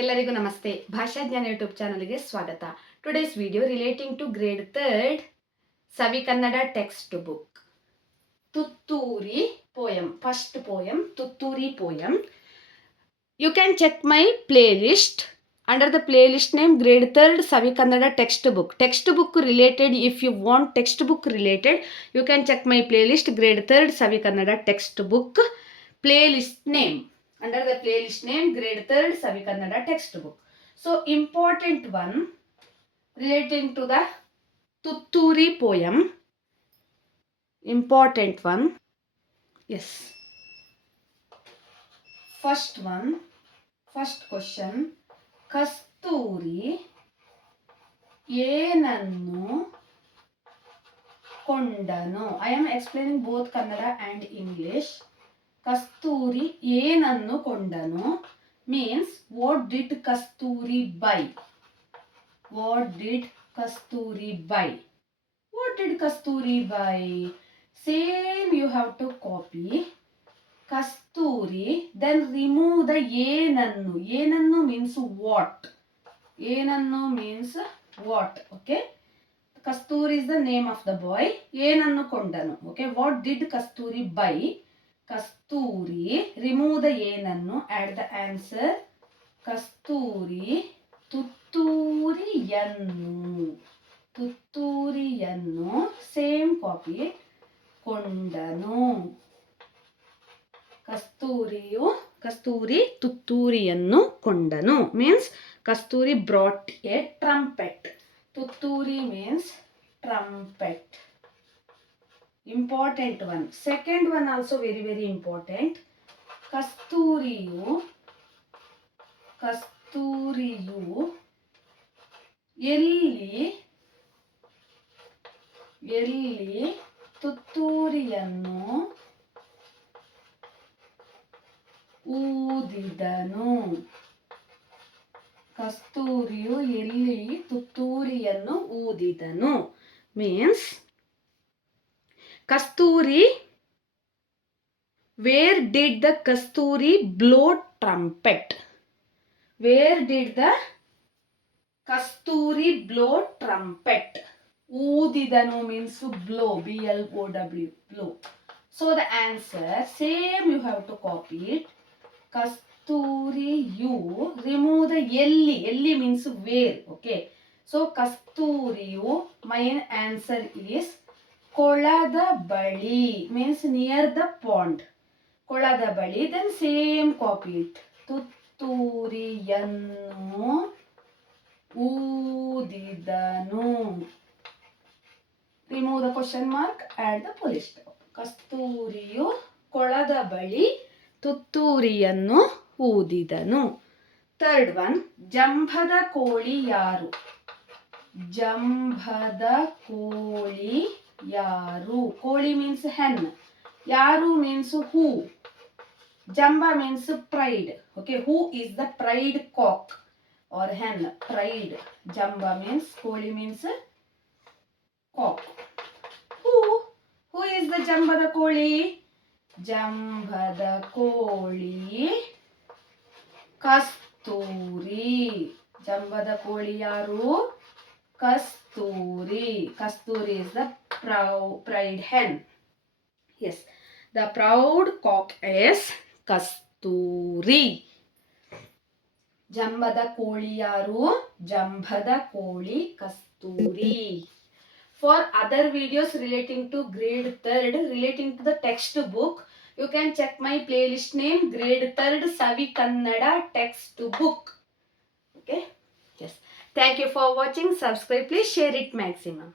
ಎಲ್ಲರಿಗೂ ನಮಸ್ತೆ. ಭಾಷಾಜ್ಞಾನ ಯೂಟ್ಯೂಬ್ ಚಾನಲ್ಗೆ ಸ್ವಾಗತ. Today's video relating to grade 3 Savi Kannada text book. Tutturi poem. First poem, ತುತ್ತೂರಿ poem. You can check my playlist. Under the playlist name grade 3 Savi Kannada textbook. Textbook related, if you want textbook related, you can check my playlist grade 3 Savi Kannada textbook. Playlist name. Under the playlist name grade 3 Savi Kannada textbook. So important one relating to the Tutturi poem. Important one. Yes. First one. First question. ಕಸ್ತೂರಿ ಏನನ್ನು ಕೊಂಡನು? I am explaining both Kannada and English. ಕಸ್ತೂರಿ ಏನನ್ನು ಕೊಂಡನು means what did Kasturi buy? What did Kasturi buy? What did Kasturi buy? Same you have to copy. Kasturi, then remove the ಏನನ್ನು. ಏನನ್ನು means what? ಏನನ್ನು means what? Okay. Kasturi is the name of the boy. ಏನನ್ನು ಕೊಂಡನು. Okay. What did Kasturi buy? Kasturi, remove the ಏನನ್ನು, add the answer. Kasturi ತುತ್ತೂರಿಯನ್ನು. ತುತ್ತೂರಿಯನ್ನು, same copy. ಕೊಂಡನು. Kasturi ತುತ್ತೂರಿಯನ್ನು ಕೊಂಡನು means Kasturi brought a trumpet. ತುತ್ತೂರಿ means trumpet. Important one. Second one also very very important. ಕಸ್ತೂರಿಯು ಎಲ್ಲಿ ತುತ್ತೂರಿಯನ್ನು ಊದಿದನು. ಕಸ್ತೂರಿಯು ಎಲ್ಲಿ ತುತ್ತೂರಿಯನ್ನು ಊದಿದನು means Kasturi, where did the Kasturi blow trumpet? Where did the Kasturi blow trumpet? ಊದಿದನು means blow, B-L-O-W, blow. So the answer same you have to copy it. ಕಸ್ತೂರಿಯು, remove the ಎಲ್ಲಿ means where. Okay. So ಕಸ್ತೂರಿಯು, my answer is ಕೊಳದ ಬಳಿ means near the pond. ಕೊಳದ ಬಳಿ, then same copy it. ತುತ್ತೂರಿಯನ್ನು ಊದಿದನು. Remove the question mark, add the full stop. ಕಸ್ತೂರಿಯು ಕೊಳದ ಬಳಿ ತುತ್ತೂರಿಯನ್ನು ಊದಿದನು. Third one. ಜಂಭದ ಕೋಳಿ ಯಾರು? ಜಂಭದ ಕೋಳಿ ಯಾರು? ಕೋಳಿ means hen. ಯಾರು means who. Jamba means pride. Okay, who is the pride cock or hen? Pride. Jamba means, ಕೋಳಿ means cock. Who is the ಜಂಬದ ಕೋಳಿ? ಜಂಬದ ಕೋಳಿ ಕಸ್ತೂರಿ. ಜಂಬದ ಕೋಳಿ ಯಾರು? ಕಸ್ತೂರಿ. ಕಸ್ತೂರಿ is the pride hen. Yes, the proud cock is ಕಸ್ತೂರಿ. ಜಂಬದ ಕೋಳಿ ಯಾರು? ಜಂಬದ ಕೋಳಿ ಕಸ್ತೂರಿ. For other videos relating to grade 3, relating to the textbook, you can check my playlist name grade 3 Savi Kannada textbook. Okay. Yes. Thank you for watching. Subscribe. Please share it maximum.